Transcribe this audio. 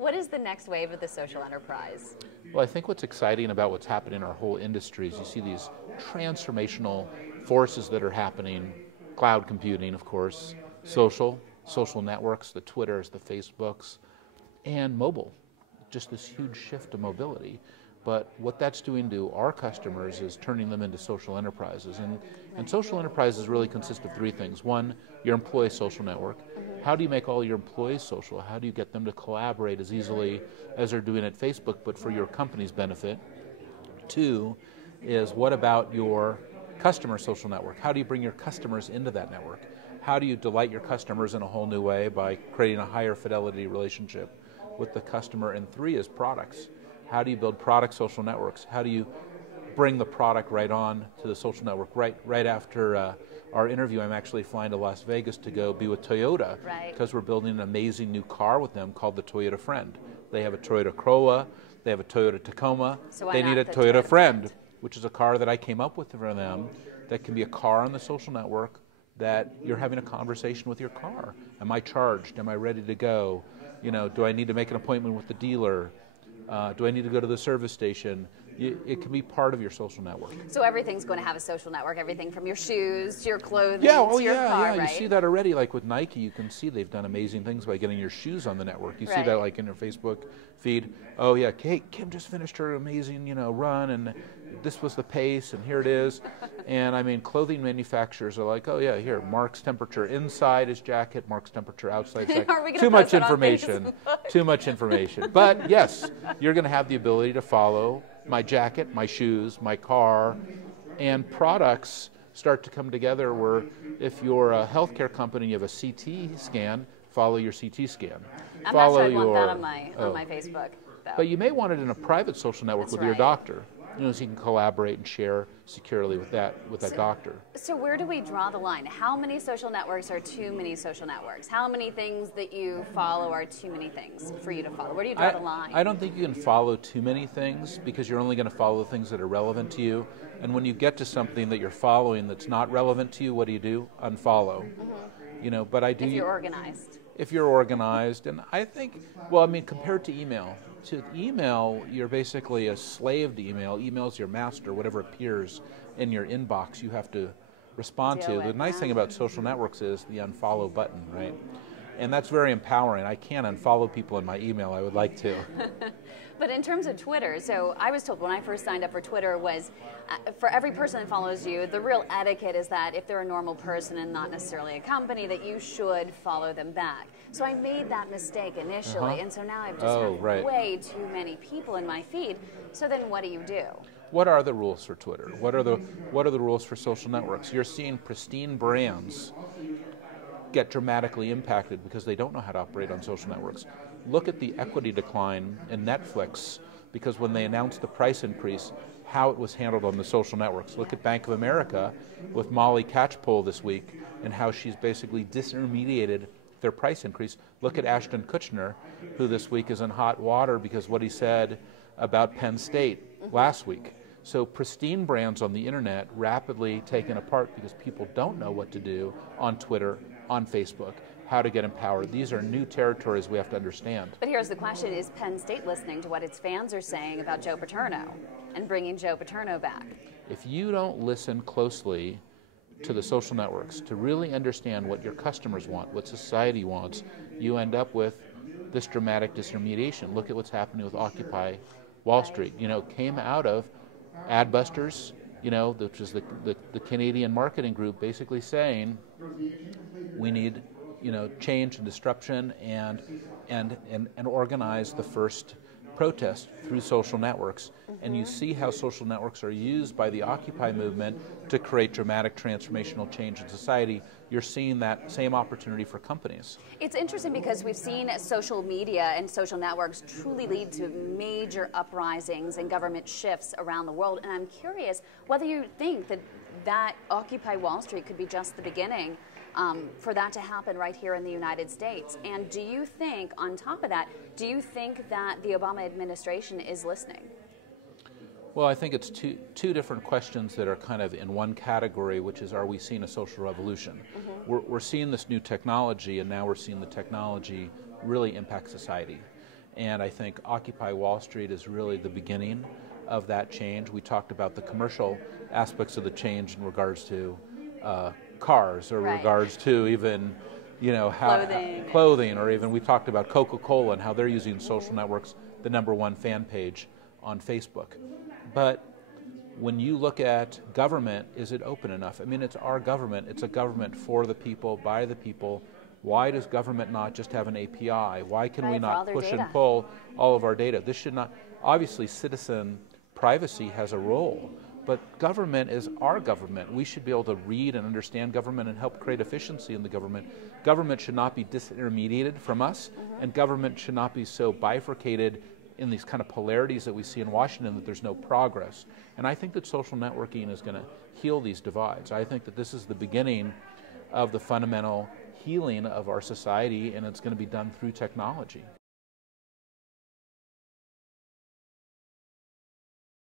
What is the next wave of the social enterprise? Well, I think what's exciting about what's happening in our whole industry is you see these transformational forces that are happening. Cloud computing, of course, social networks, the Twitters, the Facebooks, and mobile. Just this huge shift to mobility. But what that's doing to our customers is turning them into social enterprises. And social enterprises really consist of three things. One, your employee social network. How do you make all your employees social? How do you get them to collaborate as easily as they're doing at Facebook, but for your company's benefit? Two is, what about your customer social network? How do you bring your customers into that network? How do you delight your customers in a whole new way by creating a higher fidelity relationship with the customer? And three is products. How do you build product social networks? How do you bring the product right on to the social network? Right after our interview, I'm actually flying to Las Vegas to go be with Toyota, because we're building an amazing new car with them called the Toyota Friend. They have a Toyota Corolla, they have a Toyota Tacoma, they need a Toyota Friend, which is a car that I came up with for them that can be a car on the social network that you're having a conversation with your car. Am I charged? Am I ready to go? You know, do I need to make an appointment with the dealer? Do I need to go to the service station? It can be part of your social network. So everything's going to have a social network, everything from your shoes to your clothing to your car, right? You see that already. Like with Nike, you can see they've done amazing things by getting your shoes on the network. You see that like in your Facebook feed. Oh yeah, Kim just finished her amazing, run, and this was the pace, and here it is. And I mean, clothing manufacturers are like, oh yeah, here, Mark's temperature inside his jacket, Mark's temperature outside his jacket. Too much information. Too much information. But yes, you're going to have the ability to follow my jacket, my shoes, my car, and products start to come together where if you're a healthcare company, you have a CT scan, follow your CT scan. I'm not sure I'd want that on my Facebook, though. But you may want it in a private social network with your doctor. So you can collaborate and share securely with that doctor. So where do we draw the line? How many social networks are too many social networks? How many things that you follow are too many things for you to follow? Where do you draw the line? I don't think you can follow too many things, because you're only going to follow things that are relevant to you. And when you get to something that you're following that's not relevant to you, what do? Unfollow. But I do. If you're organized. If you're organized, and I think, well, I mean, compared to email. To email, you're basically a slave to email. Email's your master. Whatever appears in your inbox, you have to respond to. The nice thing about social networks is the unfollow button, right? And that's very empowering. I can't unfollow people in my email. I would like to. But in terms of Twitter, so I was told when I first signed up for Twitter was for every person that follows you, the real etiquette is that if they're a normal person and not necessarily a company, that you should follow them back. So I made that mistake initially, and so now I've just have way too many people in my feed. So then what do you do? What are the rules for Twitter? What are the rules for social networks? You're seeing pristine brands get dramatically impacted because they don't know how to operate on social networks. Look at the equity decline in Netflix, because when they announced the price increase, how it was handled on the social networks. Look at Bank of America with Molly Catchpole this week and how she's basically disintermediated their price increase. Look at Ashton Kutcher, who this week is in hot water because what he said about Penn State last week. So pristine brands on the internet rapidly taken apart because people don't know what to do on Twitter, on Facebook, how to get empowered. These are new territories we have to understand. But here's the question, is Penn State listening to what its fans are saying about Joe Paterno and bringing Joe Paterno back? If you don't listen closely to the social networks to really understand what your customers want, what society wants, you end up with this dramatic disintermediation. Look at what's happening with Occupy Wall Street. Came out of Adbusters, which is the Canadian marketing group, basically saying we need change and disruption and organize the first protest through social networks. And you see how social networks are used by the Occupy movement to create dramatic transformational change in society. You're seeing that same opportunity for companies. It's interesting because we've seen social media and social networks truly lead to major uprisings and government shifts around the world. And I'm curious whether you think that Occupy Wall Street could be just the beginning for that to happen right here in the United States. And do you think, on top of that, do you think that the Obama administration is listening? Well, I think it's two different questions that are kind of in one category, which is, are we seeing a social revolution? We're seeing this new technology, and now we're seeing the technology really impact society. And I think Occupy Wall Street is really the beginning of that change. We talked about the commercial aspects of the change in regards to cars, or regards to even, clothing, or even we talked about Coca-Cola and how they're using social networks, the #1 fan page on Facebook. But when you look at government, is it open enough? I mean, it's our government. It's a government for the people, by the people. Why does government not just have an API? Why can we not push and pull all of our data? This should not, obviously citizen privacy has a role, but government is our government. We should be able to read and understand government and help create efficiency in the government. Government should not be disintermediated from us, and government should not be so bifurcated in these kind of polarities that we see in Washington that there's no progress. And I think that social networking is going to heal these divides. I think that this is the beginning of the fundamental healing of our society, and it's going to be done through technology.